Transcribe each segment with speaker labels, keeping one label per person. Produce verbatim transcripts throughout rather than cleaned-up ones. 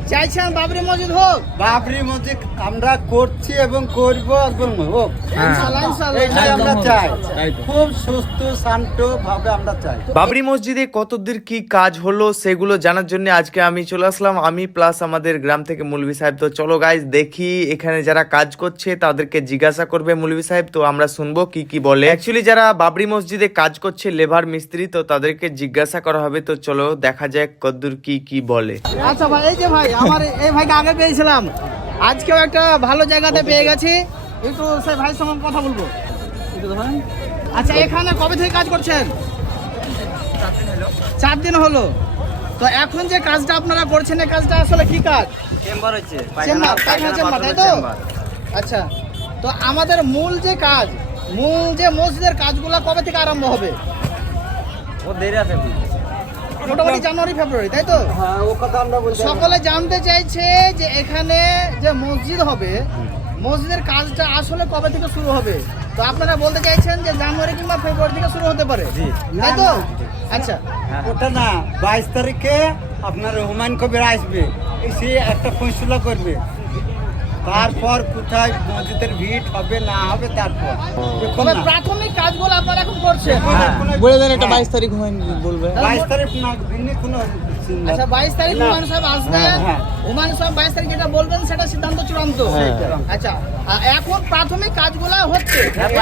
Speaker 1: চাইছেন বাবরি মসজিদ হোক?
Speaker 2: বাবরি মসজিদ আমরা করছি এবং করব এবং হোক,
Speaker 1: ইনশাআল্লাহ, ইনশাআল্লাহ।
Speaker 2: এটাই আমরা চাই। খুব সুস্থ শান্ত ভাবে আমরা চাই।
Speaker 3: বাবরি মসজিদে কতদূর কি কাজ হলো সেগুলো জানার জন্য আজকে আমি চলে আসলাম, আমি প্লাস আমাদের গ্রাম থেকে মৌলভী সাহেব। তো চলো গাইজ দেখি এখানে যারা কাজ করছে তাদেরকে জিজ্ঞাসা করবে মৌলভী সাহেব, তো আমরা শুনবো কি কি বলে। অ্যাকচুয়ালি যারা বাবরি মসজিদে কাজ করছে লেবার মিস্ত্রি, তো তাদেরকে জিজ্ঞাসা করা হবে। তো চলো দেখা যাক কতদূর কি কি বলে।
Speaker 1: আচ্ছা ভাই, এই যে ভাই আমার এই ভাইকে আগে পেয়েছিলাম, আজকেও একটা ভালো জায়গাতে পেয়ে গেছি, একটু সেই ভাইয়ের সঙ্গে কথা বলবো। আচ্ছা, এখানে কবে থেকে কাজ করছেন? চার দিন হলো। তো এখন যে কাজটা আপনারা করছেন, এই কাজটা আসলে কি কাজ?
Speaker 2: চেম্বার হচ্ছে,
Speaker 1: চেম্বার, পায়খানা চেম্বার, তাই তো? আচ্ছা, তো আমাদের মূল যে কাজ, মূল যে মসজিদের কাজগুলো কবে থেকে আরম্ভ হবে?
Speaker 2: ও দেরি আছে,
Speaker 1: মোটামুটি জানুয়ারি ফেব্রুয়ারি, তাই তো?
Speaker 2: হ্যাঁ, ও কথা আমরা বলছি।
Speaker 1: সকলে জানতে চাইছে যে এখানে যে মসজিদ হবে, মসজিদের কাজটা আসলে কবে থেকে শুরু হবে? তো আপনারা বলতে চাইছেন যে জানুয়ারি কিংবা ফেব্রুয়ারি থেকে শুরু হতে পারে, তাই তো? আচ্ছা,
Speaker 2: ওটা না, বাইশ তারিখে আপনার হুমায়ুন কবির আসবে, এসে একটা ফয়সলা করবে, তারপর কোথায় মসজিদের ভিড় হবে না হবে তারপর।
Speaker 1: তবে প্রাথমিক কাজগুলো আপনারা এখন করছেন।
Speaker 3: বলে দেন এটা বাইশ তারিখ বলবে।
Speaker 2: বাইশ তারিখ না দিনে কোনো
Speaker 1: আচ্ছা, বাইশ তারিখ হুমায়ুন সাহেব আসবেন, হুমায়ুন সাহেব বাইশ তারিখ যেটা বলবেন সেটা সিদ্ধান্ত চূড়ান্ত। আচ্ছা, আর এখন প্রাথমিক কাজগুলো হচ্ছে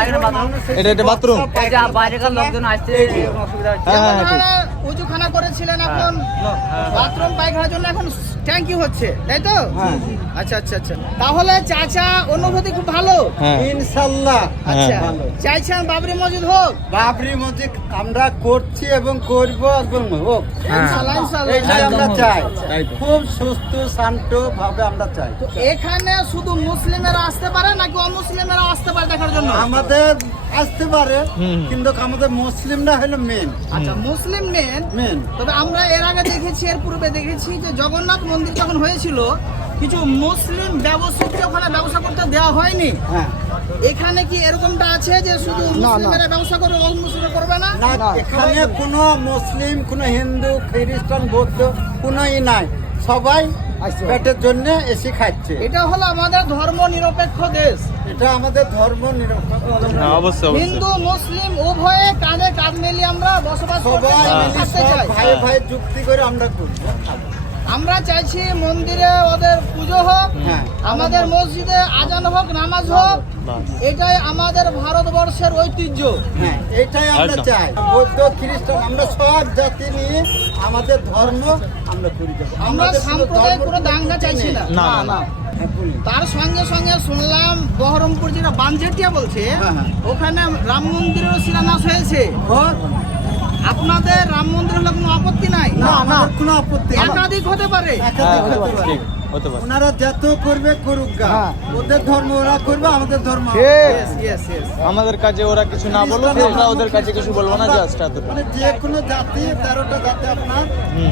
Speaker 3: এটা এটা বাথরুম,
Speaker 2: বাইরেকার লোকজন আসছে, অসুবিধা হচ্ছে।
Speaker 1: আপনারা উজুখানা করেছিলেন, এখন বাথরুম পায়খানার জন্য এখন ট্যাঙ্কি হচ্ছে, তাই তো? আচ্ছা আচ্ছা আচ্ছা, তাহলে চাচা অনুভূতি খুব ভালো,
Speaker 2: ইনশাআল্লাহ।
Speaker 1: আচ্ছা, চাইছেন বাবরি মসজিদ হোক?
Speaker 2: বাবরি মসজিদ আমরা করছি এবং করব এবং হোক,
Speaker 1: ইনশাআল্লাহ, ইনশাআল্লাহ।
Speaker 2: এটাই আমরা চাই। খুব সুস্থ শান্ত ভাবে আমরা চাই।
Speaker 1: তো এখানে শুধু মুসলিমেরা আসতে পারে নাকি অমুসলিমেরা আসতে পারে দেখার জন্য?
Speaker 2: আমাদের আসতে পারে, কিন্তু আমাদের মুসলিমরা হলো মেন।
Speaker 1: আচ্ছা, মুসলিম মেন
Speaker 2: মেন
Speaker 1: তবে আমরা এর আগে দেখেছি, এর পূর্বে দেখেছি যে জগন্নাথ মন্দির যখন হয়েছিল কিছু মুসলিম ব্যবসায়ীকে ওখানে ব্যবসা করতে দেওয়া হয়নি।
Speaker 2: হ্যাঁ,
Speaker 1: এখানে কি এরকমটা আছে যে শুধু মুসলিমেরা ব্যবসা করবে, অমুসলিমরা করবে না?
Speaker 2: না, এখানে কোনো মুসলিম, কোনো হিন্দু, খ্রিস্টান, বৌদ্ধ কোনোই নাই, সবাই পেটের জন্য এসে খাচ্ছে।
Speaker 1: এটা হলো আমাদের ধর্ম নিরপেক্ষ দেশ,
Speaker 2: এটা আমাদের ধর্ম নিরপেক্ষ।
Speaker 3: অবশ্যই
Speaker 1: হিন্দু মুসলিম উভয়ে কাঁধে কাঁধ মিলিয়ে আমরা বসবাস করতে
Speaker 2: সবাই
Speaker 1: চাই,
Speaker 2: মিলে
Speaker 1: থাকতে
Speaker 2: সব
Speaker 1: চাই।
Speaker 2: ভাই ভাই যুক্তি করে আমরা করি।
Speaker 1: আমরা চাইছি মন্দিরে ওদের পুজো হোক,
Speaker 2: হ্যাঁ।
Speaker 1: আমাদের মসজিদে আজান হোক, নামাজ হোক, এটাই আমাদের ভারতবর্ষের ঐতিহ্য।
Speaker 2: হ্যাঁ, এটাই আমরা চাই। বৌদ্ধ, খ্রিস্টান আমরা সব জাতি নিয়ে আমাদের ধর্ম আমরা করি যাবো।
Speaker 1: আমরা
Speaker 2: আমাদের কোনো
Speaker 1: সাম্প্রদায়িক
Speaker 2: ধর্ম
Speaker 1: কোনো দাঙ্গা চাইছি না।
Speaker 3: না, না।
Speaker 2: হ্যাঁ, বলি।
Speaker 1: তার সঙ্গে সঙ্গে শুনলাম বহরমপুর যেটা বানজেটিয়া বলছে,
Speaker 2: হ্যাঁ, হ্যাঁ।
Speaker 1: ওখানে রাম মন্দিরেরও শিলান্যাস হয়েছে।
Speaker 2: হোক।
Speaker 1: আপনাদের রাম মন্দির হলে কোনো আপত্তি নাই?
Speaker 2: না, আমাদের কোনো আপত্তি নেই।
Speaker 1: একাধিক হতে পারে।
Speaker 2: একাধিক হতে পারে।
Speaker 3: ঠিক হতে পারে।
Speaker 2: ওনারা যত করবে করুক গা, ওদের ধর্ম ওরা করবে, আমাদের ধর্ম
Speaker 1: Yes, yes, yes.
Speaker 3: আমাদের কাছে ওরা কিছু না বলুক, আমরা ওদের কাছে কিছু বলবো না, জাস্ট এতটুকু।
Speaker 2: মানে যে কোনো জাতি, তেরোটা জাতি আপনার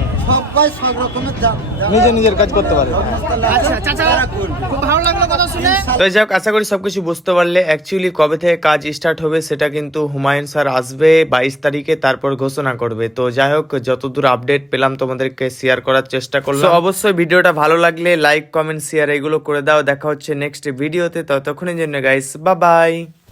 Speaker 2: সবাই সব রকমের জাতি
Speaker 3: নিজে নিজের কাজ করতে পারে।
Speaker 1: আচ্ছা চাচা, খুব ভালো লাগলো কথা শুনে।
Speaker 3: তো যাই হোক, আশা করি সবকিছু বুঝতে পারলে। অ্যাকচুয়ালি কবে থেকে কাজ স্টার্ট হবে সেটা কিন্তু হুমায়ুন স্যার আসবে বাইশ তারিখে, তারপর ঘোষণা করবে। তো যাই হোক, যতদূর আপডেট পেলাম তোমাদেরকে শেয়ার করার চেষ্টা করলাম। তো অবশ্যই ভিডিওটা ভালো লাগলে লাইক, কমেন্ট, শেয়ার এগুলো করে দাও। দেখা হচ্ছে নেক্সট ভিডিওতে, ততক্ষণের জন্য গাইস বাই বাই।